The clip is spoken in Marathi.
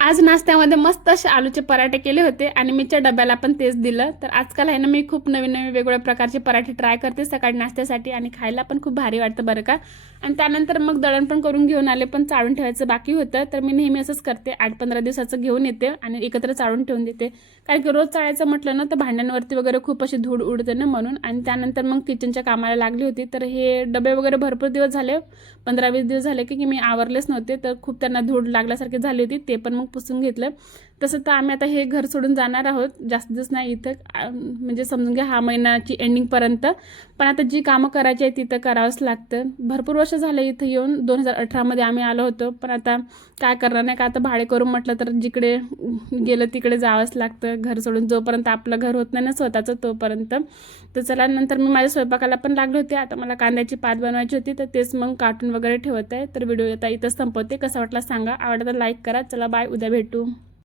आज नाश्त्यामध्ये मस्त असे आलूचे पराठे केले होते आणि मीच्या डब्याला पण तेच दिलं. तर आजकाल आहे ना, मी खूप नवीन नवीन वेगवेगळ्या प्रकारचे पराठे ट्राय करते सकाळी नाश्त्यासाठी आणि खायला पण खूप भारी वाटतं बरं का. आणि त्यानंतर मग दळण पण करून घेऊन आले, पण चाळून ठेवायचं बाकी होतं. तर मी नेहमी असंच करते, 8-15 दिवसाचं घेऊन येते आणि एकत्र चाळून ठेवून देते. कारण की रोज चाळायचं म्हटलं ना तर भांड्यांवरती वगैरे खूप अशी धूळ उडते ना, म्हणून. आणि त्यानंतर मग किचनच्या कामाला लागली होती. तर हे डबे वगैरे भरपूर दिवस झाले, 15-20 दिवस झाले की मी आवरलेच नव्हते. तर खूप त्यांना धूळ लागल्यासारखी झाली होती, ते पण मग पुसून घेतलं. तसं तर आम्ही आता हे घर सोडून जाणार आहोत, जास्त दिवस नाही इथं. म्हणजे समजून घ्या हा महिन्याची एंडिंगपर्यंत. पण आता जी कामं करायची आहे तिथं करावंच लागतं. भरपूर वर्ष झालं इथं येऊन, 2018मध्ये आम्ही आलो होतो. पण आता काय करणार, नाही का, आता भाडे करून म्हटलं तर जिकडे गेलं तिकडे जावंच लागतं घर सोडून, जोपर्यंत आपलं घर होत नाही ना स्वतःचं तोपर्यंत. तर चला, नंतर मी माझ्या स्वयंपाकाला पण लागले होते. आता मला कांद्याची पात बनवायची होती, तर तेच मग काटून वगैरे ठेवत आहे. तर व्हिडिओ आता इथंच संपवते. कसा वाटला सांगा, आवडला तर लाईक करा. चला बाय, उद्या भेटू.